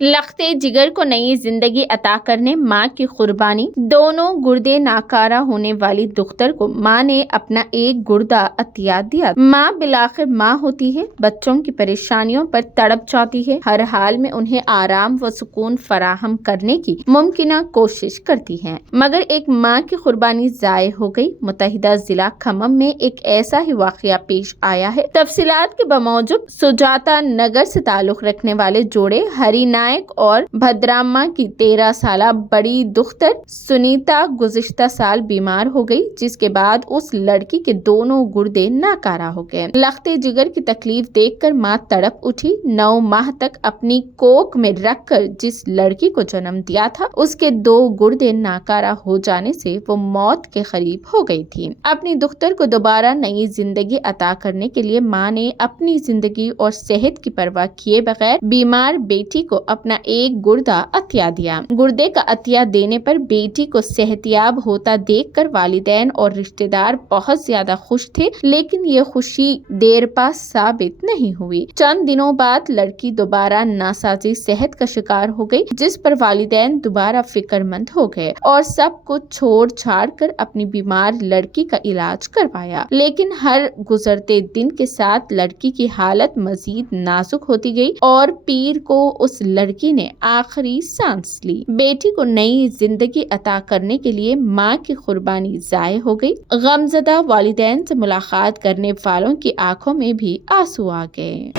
لخت جگر کو نئی زندگی عطا کرنے ماں کی قربانی، دونوں گردے ناکارہ ہونے والی دختر کو ماں نے اپنا ایک گردہ عطیہ دیا۔ ماں بالآخر ماں ہوتی ہے، بچوں کی پریشانیوں پر تڑپ جاتی ہے، ہر حال میں انہیں آرام و سکون فراہم کرنے کی ممکنہ کوشش کرتی ہے، مگر ایک ماں کی قربانی ضائع ہو گئی۔ متحدہ ضلع کھمم میں ایک ایسا ہی واقعہ پیش آیا ہے۔ تفصیلات کے بموجب سجاتا نگر سے تعلق رکھنے والے جوڑے ہری نائک اور بھدرامہ کی 13 سالہ بڑی دختر سنیتا گزشتہ سال بیمار ہو گئی، جس کے بعد اس لڑکی کے دونوں گردے ناکارہ ہو گئے۔ لخت جگر کی تکلیف دیکھ کر ماں تڑپ اٹھی۔ 9 ماہ تک اپنی کوکھ میں رکھ کر جس لڑکی کو جنم دیا تھا، اس کے 2 گردے ناکارہ ہو جانے سے وہ موت کے قریب ہو گئی تھی۔ اپنی دختر کو دوبارہ نئی زندگی عطا کرنے کے لیے ماں نے اپنی زندگی اور صحت کی پرواہ کیے بغیر بیمار بیٹی کو اپنا ایک گردہ عطیہ دیا۔ گردے کا عطیہ دینے پر بیٹی کو صحت یاب ہوتا دیکھ کر والدین اور رشتہ دار بہت زیادہ خوش تھے، لیکن یہ خوشی دیر پا ثابت نہیں ہوئی۔ چند دنوں بعد لڑکی دوبارہ ناسازی صحت کا شکار ہو گئی، جس پر والدین دوبارہ فکر مند ہو گئے اور سب کچھ چھوڑ چھاڑ کر اپنی بیمار لڑکی کا علاج کروایا۔ لیکن ہر گزرتے دن کے ساتھ لڑکی کی حالت مزید نازک ہوتی گئی اور پیر کو اس لڑکی نے آخری سانس لی۔ بیٹی کو نئی زندگی عطا کرنے کے لیے ماں کی قربانی ضائع ہو گئی۔ غمزدہ والدین سے ملاقات کرنے والوں کی آنکھوں میں بھی آنسو آ گئے۔